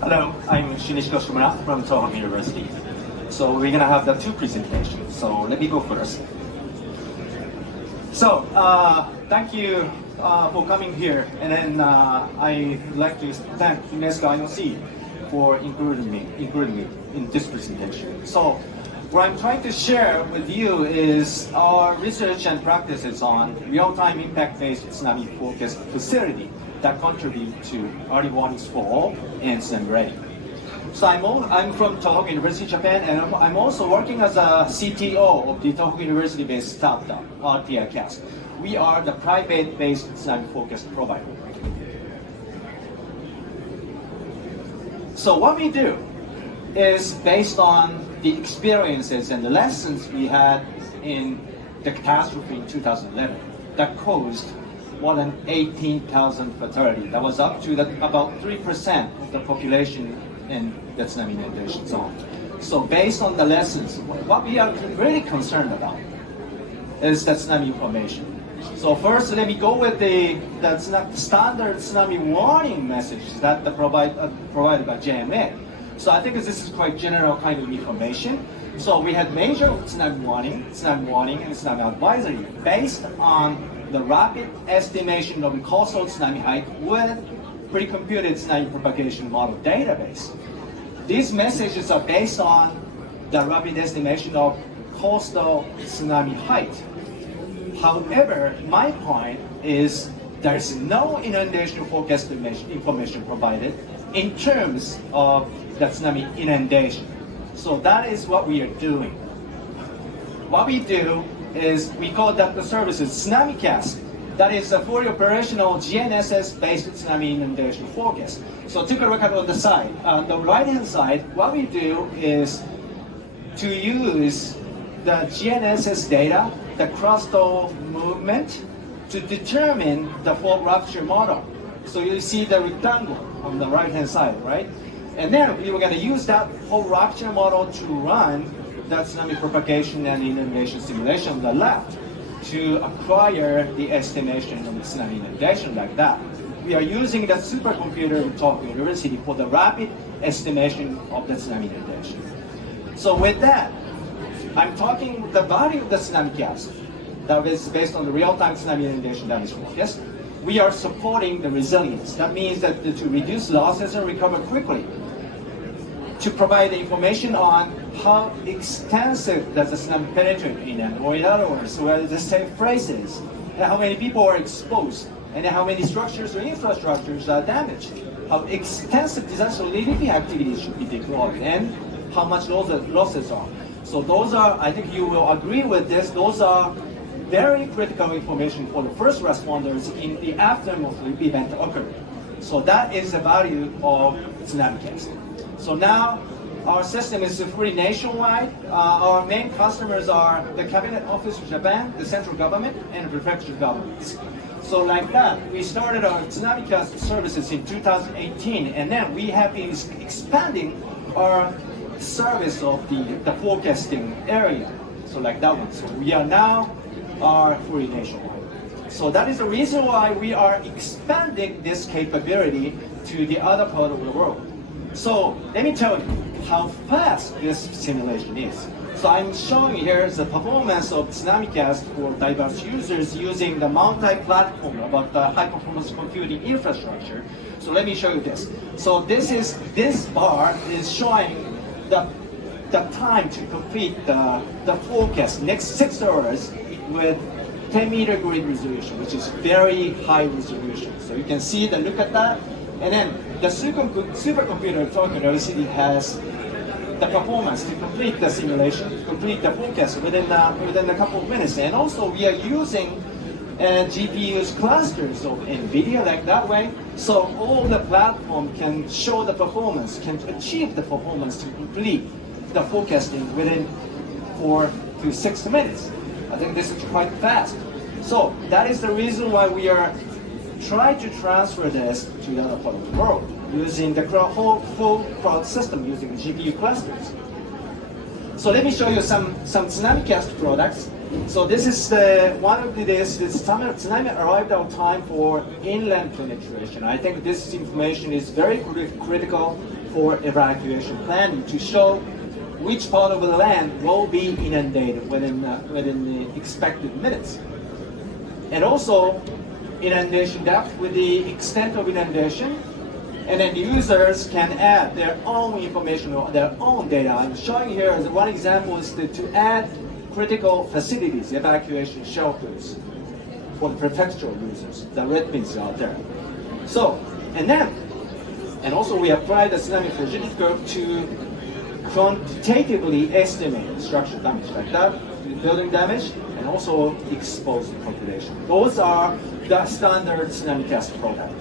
Hello, I'm Shunichi Koshimura from Tohoku University. So we're gonna have the two presentations. So let me go first. So thank you for coming here, and then I'd like to thank UNESCO IOC for including me in this presentation. So what I'm trying to share with you is our research and practices on real-time impact-based tsunami-focused facility that contribute to early warnings for all and tsunami ready. So I'm from Tohoku University, Japan, and I'm also working as a CTO of the Tohoku University-based startup, RTICast. We are the private-based tsunami-focused provider. So what we do is based on the experiences and the lessons we had in the catastrophe in 2011 that caused more than 18,000 fatality. That was up to about 3% of the population in the tsunami inundation zone. So based on the lessons, what we are really concerned about is the tsunami information. So first, let me go with the standard tsunami warning messages that provided by JMA. So I think this is quite general kind of information. So we had major tsunami warning, and tsunami advisory based on the rapid estimation of coastal tsunami height with pre-computed tsunami propagation model database. These messages are based on the rapid estimation of coastal tsunami height. However, my point is there's no inundation forecast information provided in terms of the tsunami inundation. So that is what we are doing. What we do is we call that the services TsunamiCast. That is a fully operational GNSS-based tsunami inundation forecast. So take a look at on the side. On the right-hand side, what we do is to use the GNSS data, the crustal movement, to determine the fault rupture model. So you see the rectangle on the right-hand side, right? And then we were going to use that fault rupture model to run that tsunami propagation and inundation simulation on the left to acquire the estimation of the tsunami inundation like that. We are using the supercomputer in Tohoku University for the rapid estimation of the tsunami inundation. So with that, I'm talking the value of the TsunamiCast that is based on the real-time tsunami inundation damage forecast. We are supporting the resilience. That means that to reduce losses and recover quickly, to provide the information on how extensive does the tsunami penetrate in an, or in other words, where the safe places, and how many people are exposed, and how many structures or infrastructures are damaged, how extensive disaster relief activities should be deployed, and how much losses are. So those are, I think you will agree with this, those are very critical information for the first responders in the aftermath of the event occurred. So that is the value of TsunamiCast. So now our system is fully nationwide. Our main customers are the Cabinet Office of Japan, the central government, and prefecture governments. So like that, we started our TsunamiCast services in 2018, and then we have been expanding our service of the forecasting area. So like that one. So we are now fully nationwide. So that is the reason why we are expanding this capability to the other part of the world. So let me tell you how fast this simulation is. So I'm showing here the performance of TsunamiCast for diverse users using the multi-platform about the high-performance computing infrastructure. So let me show you this. So this bar is showing the time to complete the forecast next 6 hours with 10-meter grid resolution, which is very high resolution. So you can see look at that. And then the supercomputer Tohoku University has the performance to complete the simulation, complete the forecast within a couple of minutes. And also we are using GPU's clusters of NVIDIA like that way. So all the platform can show the performance, can achieve the performance to complete the forecasting within 4 to 6 minutes. I think this is quite fast. So that is the reason why we are trying to transfer this to the other part of the world using the whole full cloud system using GPU clusters. So let me show you some TsunamiCast products. So this is one of this tsunami arrival time for inland penetration. I think this information is very critical for evacuation planning to show which part of the land will be inundated within the expected minutes. And also inundation depth with the extent of inundation, and then users can add their own information or their own data. I'm showing here as one example is to add critical facilities, evacuation shelters for the prefectural users, the red pins out there. So, and also we applied the tsunami fragility curve to quantitatively estimate structural damage like that, building damage, and also exposed population. Those are the standard tsunami cast product.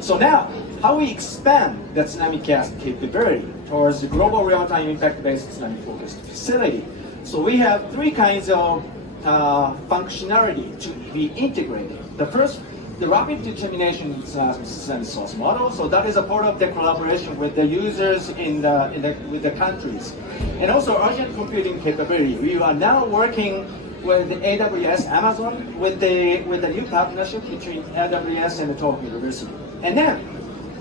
So now, how we expand the tsunami cast capability towards the global real-time impact-based tsunami-focused facility. So we have three kinds of functionality to be integrated. The first, the rapid determination tsunami source model. So that is a part of the collaboration with the users with the countries, and also urgent computing capability. We are now working with the AWS, Amazon, with the new partnership between AWS and the Tokyo University. And then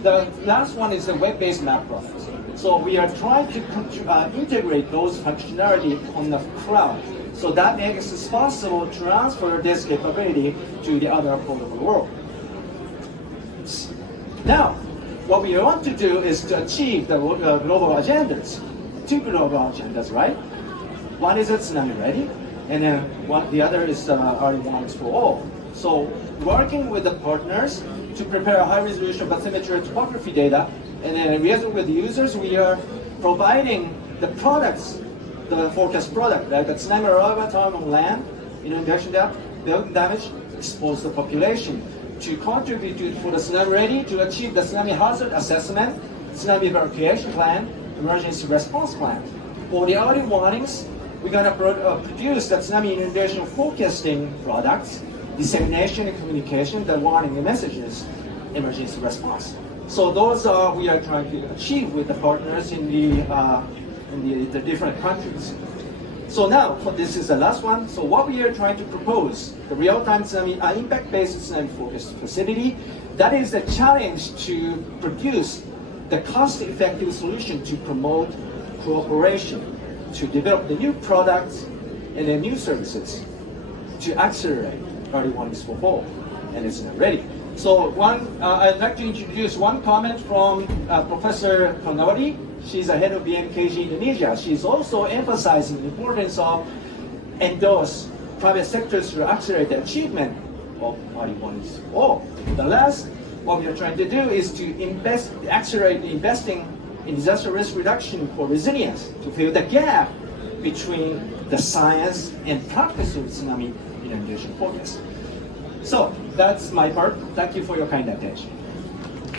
the last one is the web-based map process. So we are trying to integrate those functionality on the cloud. So that makes it possible to transfer this capability to the other part of the world. Now, what we want to do is to achieve the global agendas. Two global agendas, right? One is tsunami ready, and then the other is early warnings for all. So working with the partners to prepare high-resolution bathymetry topography data, and then liaison with the users, we are providing the products, the forecast product, right? The tsunami arrival time on land, inundation depth, building damage, expose the population, to contribute for the tsunami ready to achieve the tsunami hazard assessment, tsunami evacuation plan, emergency response plan. For the early warnings, we're going to produce the tsunami inundation forecasting products, dissemination and communication, the warning messages, emergency response. So those are we are trying to achieve with the partners in the different countries. So now, this is the last one. So what we are trying to propose, the real-time tsunami, impact-based tsunami-focused facility, that is the challenge to produce the cost-effective solution to promote cooperation, to develop the new products and the new services, to accelerate early warnings for all, and it's not ready. So I'd like to introduce one comment from Professor Konori. She's the head of BMKG Indonesia. She's also emphasizing the importance of endorse private sectors to accelerate the achievement of early warnings for all. The last, what we are trying to do is to accelerate investing in disaster risk reduction for resilience, to fill the gap between the science and practice of tsunami inundation forecast. So that's my part. Thank you for your kind attention.